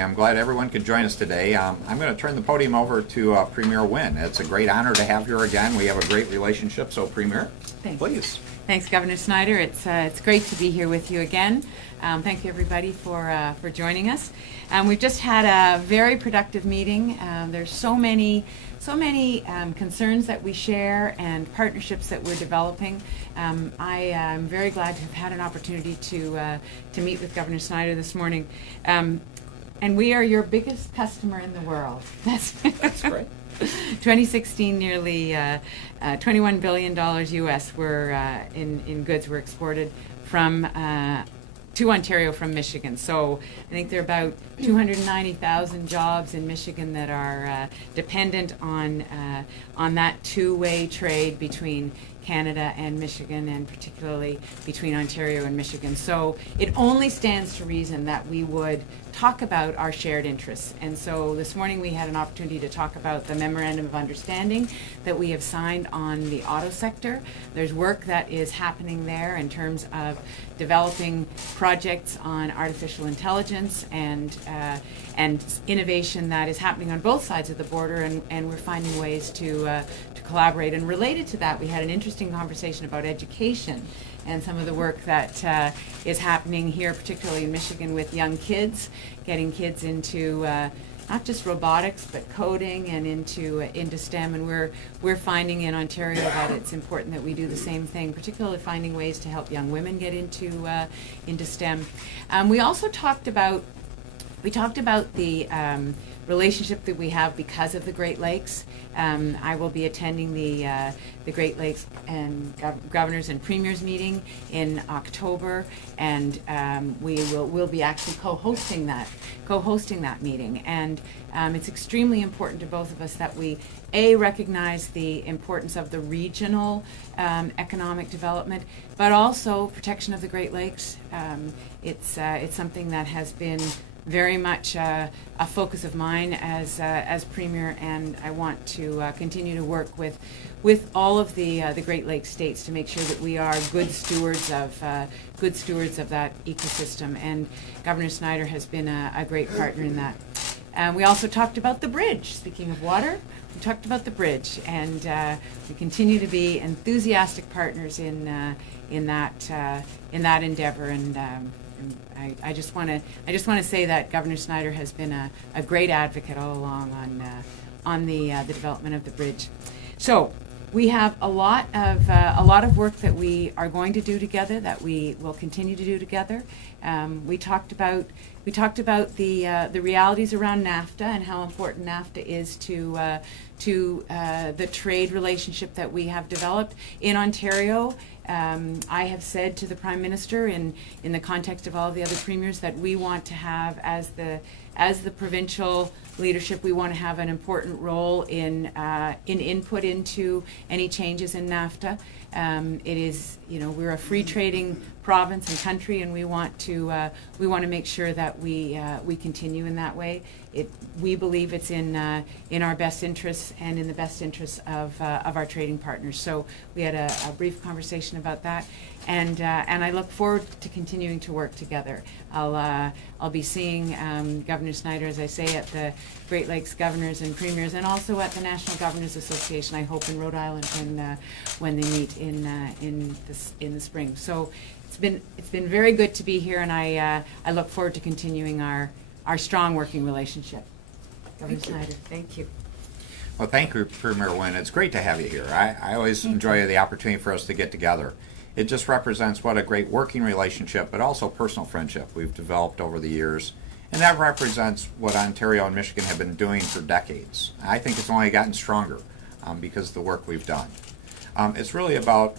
I'm glad everyone could join us today. I'm going to turn the podium over to Premier Wynne. It's a great honor to have you again. We have a great relationship, so Premier, Thanks. please. Thanks, Governor Snyder. It's great to be here with you again. Thank you, everybody, for joining us. We've just had a very productive meeting. There's so many concerns that we share and partnerships that we're developing. I am very glad to have had an opportunity to meet with Governor Snyder this morning. And we are your biggest customer in the world. That's great. 2016, nearly $21 billion US were in goods were exported from to Ontario from Michigan. So I think there are about 290,000 jobs in Michigan that are dependent on that two-way trade between Canada and Michigan, and particularly between Ontario and Michigan. So it only stands to reason that we would talk about our shared interests. And so this morning we had an opportunity to talk about the Memorandum of Understanding that we have signed on the auto sector. There's work that is happening there in terms of developing projects on artificial intelligence and innovation that is happening on both sides of the border, and we're finding ways to collaborate. And related to that, we had an interesting conversation about education and some of the work that is happening here, particularly in Michigan, with young kids, getting kids into not just robotics but coding and into STEM. And we're finding in Ontario that it's important that we do the same thing, particularly finding ways to help young women get into STEM. We also talked about the relationship that we have because of the Great Lakes. I will be attending the Great Lakes and Governors and Premiers meeting in October, and we'll be actually co-hosting that meeting. And it's extremely important to both of us that we recognize the importance of the regional economic development, but also protection of the Great Lakes. It's something that has been very much a focus of mine as Premier, and I want to continue to work with all of the Great Lakes states to make sure that we are good stewards of that ecosystem. And Governor Snyder has been a great partner in that. We also talked about the bridge. Speaking of water, we talked about the bridge, and we continue to be enthusiastic partners in that endeavor. And I just want to say that Governor Snyder has been a great advocate all along on the development of the bridge. So we have a lot of work that we are going to do together, that we will continue to do together. We talked about the realities around NAFTA and how important NAFTA is to the trade relationship that we have developed in Ontario. I have said to the Prime Minister in the context of all the other premiers that we want to have, as the provincial leadership, we want to have an important role in input into any changes in NAFTA. It is, we're a free trading province and country, and we want to make sure that we continue in that way. We believe it's in our best interests and in the best interests of our trading partners. So we had a brief conversation about that, and I look forward to continuing to work together. I'll be seeing Governor Snyder, as I say, at the Great Lakes Governors and Premiers, and also at the National Governors Association, I hope, in Rhode Island when they meet in the spring. So it's been very good to be here, and I look forward to continuing our strong working relationship. Governor Snyder, thank you. Well, thank you, Premier Wynne. It's great to have you here. I always enjoy the opportunity for us to get together. It just represents what a great working relationship, but also personal friendship we've developed over the years. And that represents what Ontario and Michigan have been doing for decades. I think it's only gotten stronger because of the work we've done. It's really about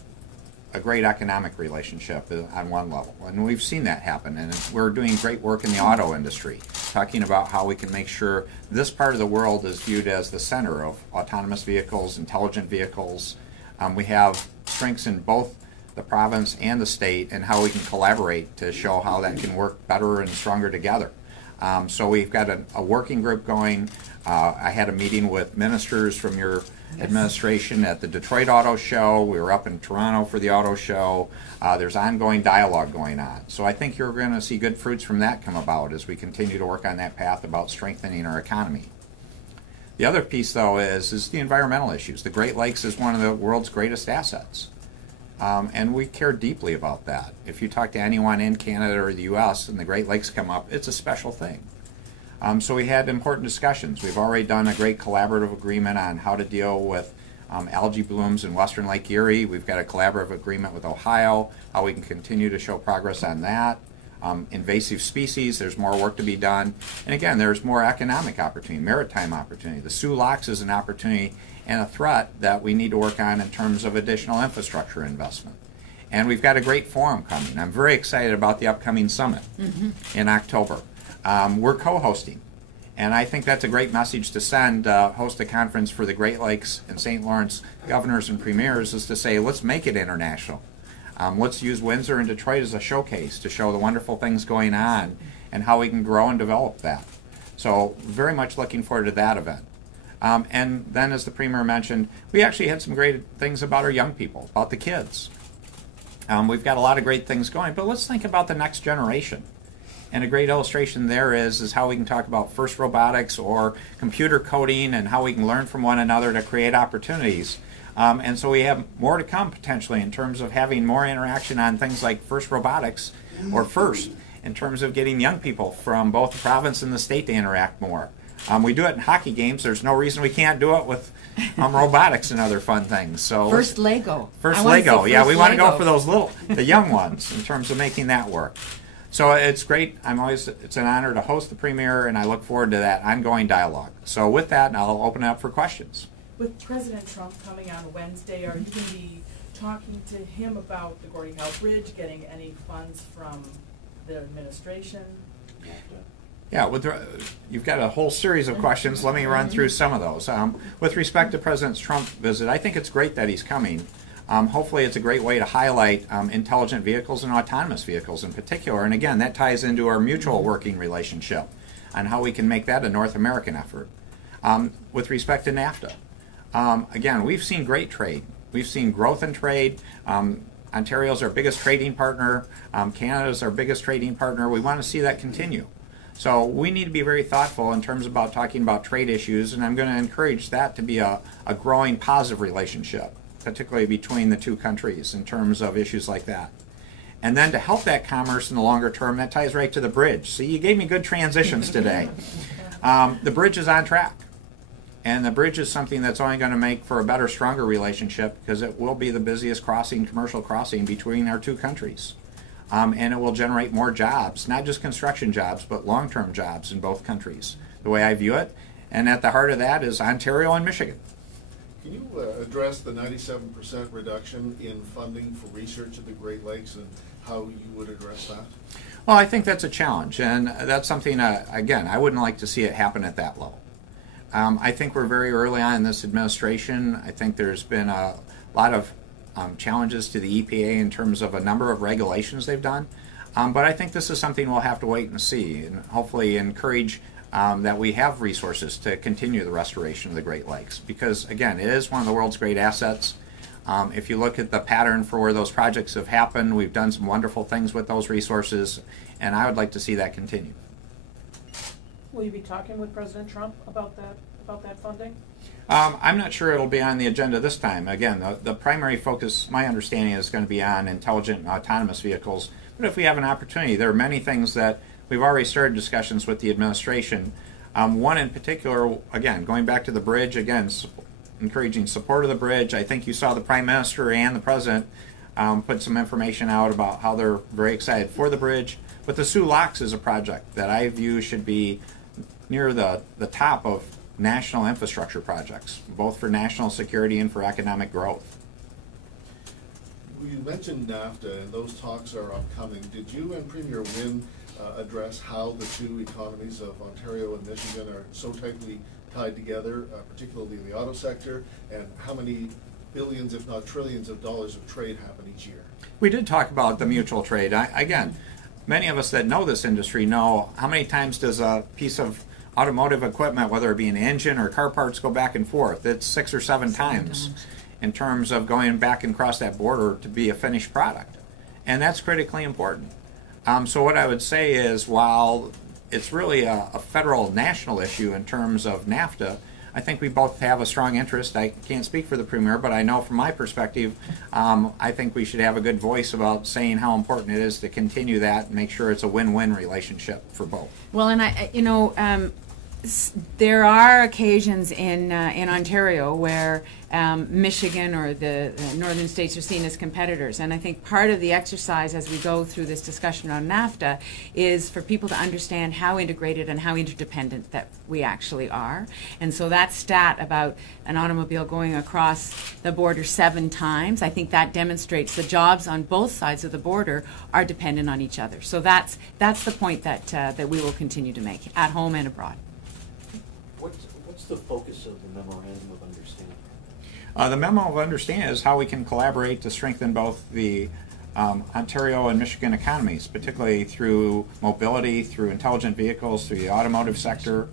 a great economic relationship on one level, and we've seen that happen. And we're doing great work in the auto industry, talking about how we can make sure this part of the world is viewed as the center of autonomous vehicles, intelligent vehicles. We have strengths in both the province and the state, and how we can collaborate to show how that can work better and stronger together. So we've got a working group going. I had a meeting with ministers from your administration at the Detroit Auto Show. We were up in Toronto for the auto show. There's ongoing dialogue going on. So I think you're going to see good fruits from that come about as we continue to work on that path about strengthening our economy. The other piece, though, is the environmental issues. The Great Lakes is one of the world's greatest assets. And we care deeply about that. If you talk to anyone in Canada or the U.S. and the Great Lakes come up, it's a special thing. So we had important discussions. We've already done a great collaborative agreement on how to deal with algae blooms in western Lake Erie. We've got a collaborative agreement with Ohio, how we can continue to show progress on that. Invasive species, there's more work to be done. And again, there's more economic opportunity, maritime opportunity. The Soo Locks is an opportunity and a threat that we need to work on in terms of additional infrastructure investment. And we've got a great forum coming. I'm very excited about the upcoming summit in October. We're co-hosting, and I think that's a great message to send, host a conference for the Great Lakes and St. Lawrence governors and premiers, is to say, let's make it international. Let's use Windsor and Detroit as a showcase to show the wonderful things going on and how we can grow and develop that. So very much looking forward to that event. And then, as the Premier mentioned, we actually had some great things about our young people, about the kids. We've got a lot of great things going, but let's think about the next generation. And a great illustration there is how we can talk about FIRST robotics or computer coding and how we can learn from one another to create opportunities. And so we have more to come potentially in terms of having more interaction on things like FIRST robotics or FIRST in terms of getting young people from both the province and the state to interact more. We do it in hockey games. There's no reason we can't do it with robotics and other fun things. So First Lego. First Lego. Yeah, we want to go Lego. for those the young ones in terms of making that work. So it's great. It's an honor to host the Premier, and I look forward to that ongoing dialogue. So with that, I'll open it up for questions. With President Trump coming on Wednesday, are you going to be talking to him about the Gordie Howe Bridge, getting any funds from the administration? Yeah, you've got a whole series of questions. Let me run through some of those. With respect to President Trump's visit, I think it's great that he's coming. Hopefully it's a great way to highlight intelligent vehicles and autonomous vehicles in particular. And again, that ties into our mutual working relationship on how we can make that a North American effort. With respect to NAFTA, again, we've seen great trade. We've seen growth in trade. Ontario's our biggest trading partner. Canada's our biggest trading partner. We want to see that continue. So we need to be very thoughtful in terms about talking about trade issues, and I'm going to encourage that to be a growing positive relationship, particularly between the two countries in terms of issues like that. And then to help that commerce in the longer term, that ties right to the bridge. See, you gave me good transitions today. The bridge is on track. And the bridge is something that's only going to make for a better, stronger relationship because it will be the busiest commercial crossing between our two countries. And it will generate more jobs, not just construction jobs, but long-term jobs in both countries, the way I view it. And at the heart of that is Ontario and Michigan. Can you address the 97% reduction in funding for research at the Great Lakes and how you would address that? Well, I think that's a challenge, and that's something, again, I wouldn't like to see it happen at that low. I think we're very early on in this administration. I think there's been a lot of challenges to the EPA in terms of a number of regulations they've done. But I think this is something we'll have to wait and see and hopefully encourage that we have resources to continue the restoration of the Great Lakes. Because, again, it is one of the world's great assets. If you look at the pattern for where those projects have happened, we've done some wonderful things with those resources, and I would like to see that continue. Will you be talking with President Trump about that funding? I'm not sure it'll be on the agenda this time. Again, the primary focus, my understanding, is going to be on intelligent and autonomous vehicles. But if we have an opportunity, there are many things that we've already started discussions with the administration. One in particular, again, going back to the bridge, again, encouraging support of the bridge. I think you saw the Prime Minister and the President put some information out about how they're very excited for the bridge. But the Soo Locks is a project that I view should be near the top of national infrastructure projects, both for national security and for economic growth. You mentioned NAFTA, and those talks are upcoming. Did you and Premier Wynne address how the two economies of Ontario and Michigan are so tightly tied together, particularly in the auto sector, and how many billions, if not trillions, of dollars of trade happen each year? We did talk about the mutual trade. Again, many of us that know this industry know how many times does a piece of automotive equipment, whether it be an engine or car parts, go back and forth. It's 6 or 7 times in terms of going back and across that border to be a finished product. And that's critically important. So what I would say is, while it's really a federal national issue in terms of NAFTA, I think we both have a strong interest. I can't speak for the Premier, but I know from my perspective, I think we should have a good voice about saying how important it is to continue that and make sure it's a win-win relationship for both. Well, and there are occasions in Ontario where Michigan or the northern states are seen as competitors, and I think part of the exercise as we go through this discussion on NAFTA is for people to understand how integrated and how interdependent that we actually are. And so that stat about an automobile going across the border 7 times, I think that demonstrates the jobs on both sides of the border are dependent on each other. So that's the point that we will continue to make at home and abroad. What's the focus of the memorandum of understanding? The memo of understanding is how we can collaborate to strengthen both the Ontario and Michigan economies, particularly through mobility, through intelligent vehicles, through the automotive sector.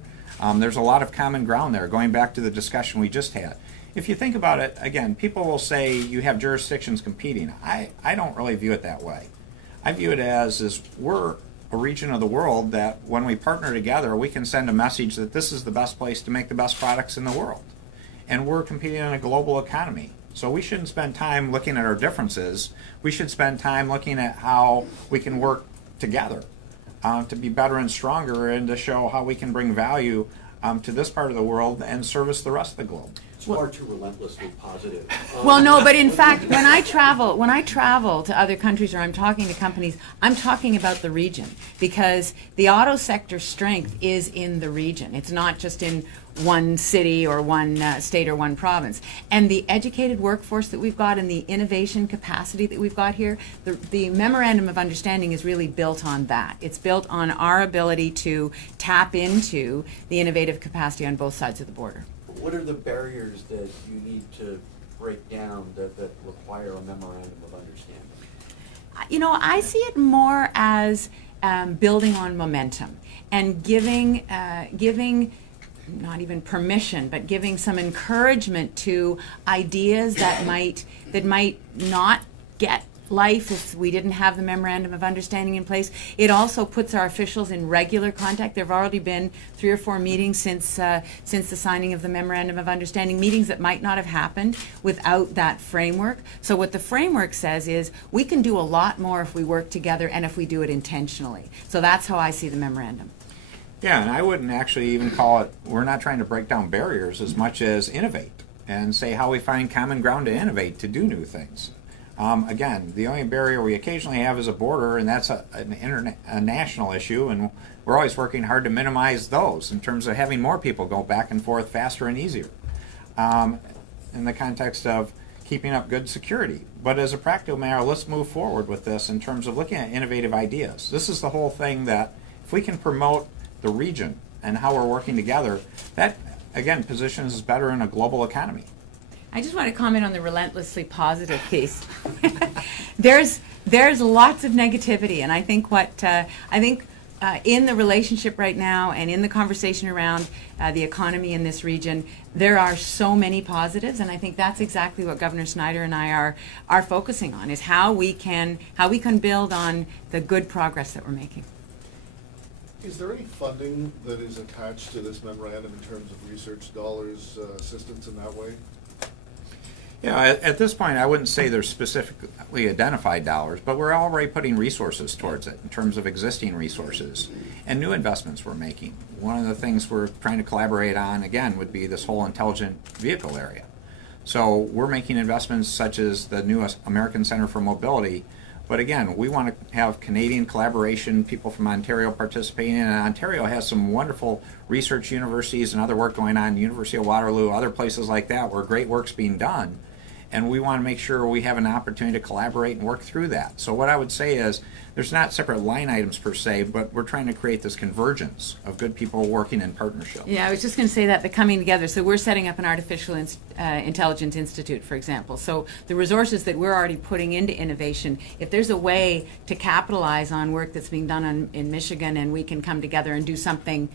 There's a lot of common ground there, going back to the discussion we just had. If you think about it, again, people will say you have jurisdictions competing. I don't really view it that way. I view it as we're a region of the world that when we partner together, we can send a message that this is the best place to make the best products in the world. And we're competing in a global economy. So we shouldn't spend time looking at our differences. We should spend time looking at how we can work together to be better and stronger, and to show how we can bring value to this part of the world and service the rest of the globe. It's far too relentlessly positive. Well, no, but in fact, when I travel to other countries or I'm talking to companies, I'm talking about the region, because the auto sector strength is in the region. It's not just in one city or one state or one province. And the educated workforce that we've got and the innovation capacity that we've got here, the Memorandum of Understanding is really built on that. It's built on our ability to tap into the innovative capacity on both sides of the border. What are the barriers that you need to break down that require a memorandum of understanding? I see it more as building on momentum and giving not even permission, but giving some encouragement to ideas that might not get life if we didn't have the Memorandum of Understanding in place. It also puts our officials in regular contact. There have already been 3 or 4 meetings since the signing of the Memorandum of Understanding, meetings that might not have happened without that framework. So what the framework says is we can do a lot more if we work together and if we do it intentionally. So that's how I see the memorandum. Yeah, and I wouldn't actually even call it, we're not trying to break down barriers as much as innovate and say how we find common ground to innovate, to do new things. Again, the only barrier we occasionally have is a border, and that's a national issue, and we're always working hard to minimize those in terms of having more people go back and forth faster and easier in the context of keeping up good security. But as a practical matter, let's move forward with this in terms of looking at innovative ideas. This is the whole thing, that if we can promote the region and how we're working together, that, again, positions us better in a global economy. I just want to comment on the relentlessly positive piece. There's lots of negativity, and I think in the relationship right now and in the conversation around the economy in this region, there are so many positives, and I think that's exactly what Governor Snyder and I are focusing on, is how we can build on the good progress that we're making. Is there any funding that is attached to this memorandum in terms of research dollars, assistance in that way? Yeah, at this point, I wouldn't say there's specifically identified dollars, but we're already putting resources towards it in terms of existing resources and new investments we're making. One of the things we're trying to collaborate on, again, would be this whole intelligent vehicle area. So we're making investments such as the new American Center for Mobility, but again, we want to have Canadian collaboration, people from Ontario participating, and Ontario has some wonderful research universities and other work going on, University of Waterloo, other places like that, where great work's being done. and we want to make sure we have an opportunity to collaborate and work through that. So what I would say is, there's not separate line items per se, but we're trying to create this convergence of good people working in partnership. Yeah, I was just going to say that, the coming together. So we're setting up an artificial intelligence institute, for example. So the resources that we're already putting into innovation, if there's a way to capitalize on work that's being done in Michigan, and we can come together and do something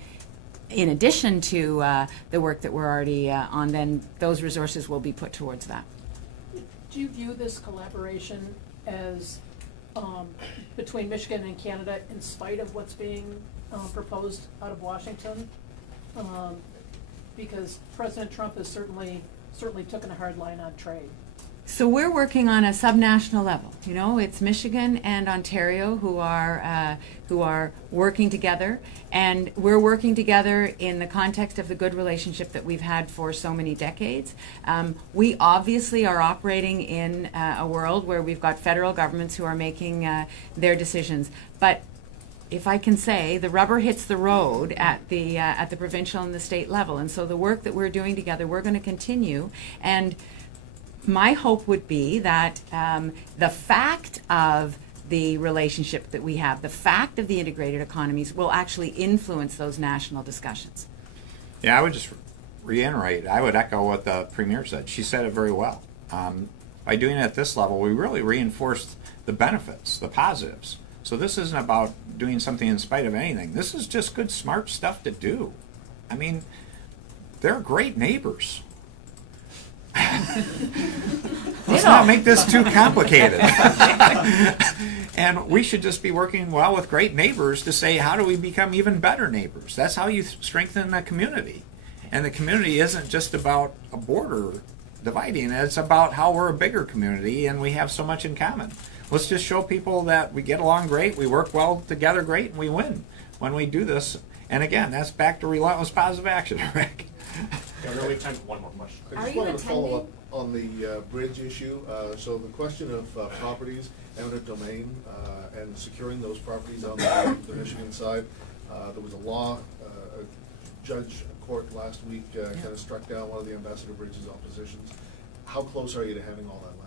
in addition to the work that we're already on, then those resources will be put towards that. Do you view this collaboration as between Michigan and Canada in spite of what's being proposed out of Washington? Because President Trump has certainly taken a hard line on trade. So we're working on a subnational level. You know, it's Michigan and Ontario who are working together, and we're working together in the context of the good relationship that we've had for so many decades. We obviously are operating in a world where we've got federal governments who are making their decisions, but if I can say, the rubber hits the road at the provincial and the state level, and so the work that we're doing together, we're going to continue. And my hope would be that the fact of the relationship that we have, the fact of the integrated economies, will actually influence those national discussions. Yeah, I would just reiterate, I would echo what the Premier said. She said it very well. By doing it at this level, we really reinforced the benefits, the positives. So this isn't about doing something in spite of anything. This is just good, smart stuff to do. I mean, they're great neighbors. Let's not make this too complicated. And we should just be working well with great neighbors to say, how do we become even better neighbors? That's how you strengthen a community. And the community isn't just about a border dividing. It's about how we're a bigger community and we have so much in common. Let's just show people that we get along great, we work well together great, and we win when we do this. And again, that's back to relentless positive action, Rick. Yeah, we have time for one more question. I just wanted to follow up on the bridge issue. So the question of properties, eminent domain, and securing those properties on the Michigan side. There was a law, a judge court last week kind of struck down one of the Ambassador Bridges oppositions. How close are you to having all that land?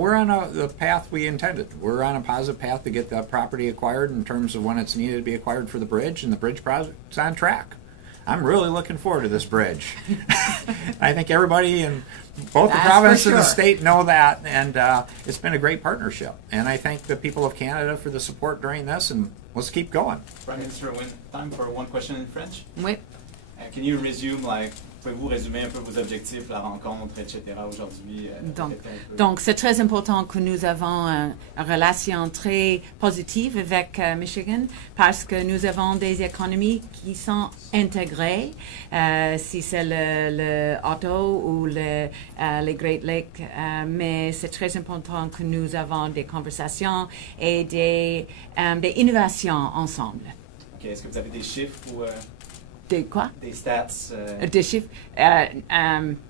We're on the path we intended. We're on a positive path to get the property acquired in terms of when it's needed to be acquired for the bridge, and the bridge project's on track. I'm really looking forward to this bridge. I think everybody in both the That's province for and the sure. state know that, and it's been a great partnership. And I thank the people of Canada for the support during this, and let's keep going. Prime Minister Wynne, time for one question in French. Oui. Can you resume, like, pouvez-vous résumer un peu vos objectifs, la rencontre, etc. aujourd'hui? Donc c'est très important que nous avons une relation très positive avec Michigan, parce que nous avons des économies qui sont intégrées, si c'est le auto ou les Great Lakes, mais c'est très important que nous avons des conversations et des innovations ensemble. Ok, est-ce que vous avez des chiffres ou Des quoi? des stats? Des chiffres?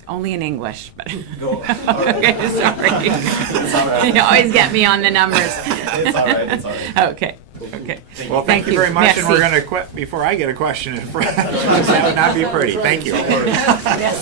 Only in English, but Go. All right. okay, sorry. It's all right. You always get me on the numbers. It's all right, it's all right. Okay, okay. Well, thank you very much, Merci. and we're going to quit before I get a question in French. That would not be pretty. Thank you. Merci.